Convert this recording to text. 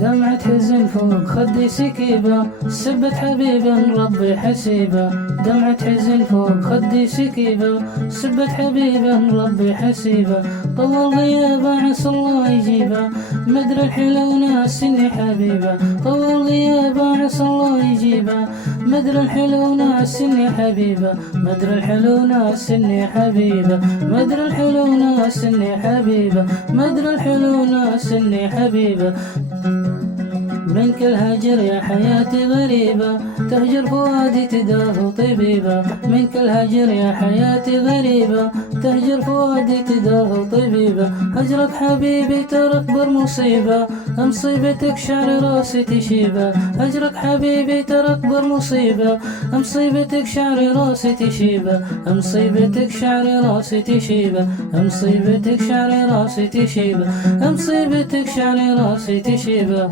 دمعة حزن فوق خدي سكيبة، سبت حبيبا ربي حسيبة. دمعة حزن فوق خدي سكيبة، سبت حبيبا ربي حسيبة. طول غيابه عسى الله يجيبه، مدري الحلو ناس اني حبيبه. طول غيابه عسى الله يجيبه، مدري الحلو ناس اني حبيبه. مدري الحلو ناس اني حبيبه، مدري الحلو ناس اني حبيبه. مدري الحلو ناس اني حبيبه. منك الهجر يا حياتي غريبة، تهجر فؤادي تداه طبيبة. منك الهجر يا حياتي غريبة، تهجر فؤادي تداه طبيبة. هجرك حبيبي ترى أكبر مصيبة، مصيبتك شعر راسي تشيبة. هجرك حبيبي ترى أكبر مصيبة، مصيبتك شعر راسي تشيبة. مصيبتك شعر راسي تشيبة، مصيبتك شعر راسي تشيبة. مصيبتك شعر راسي تشيبة.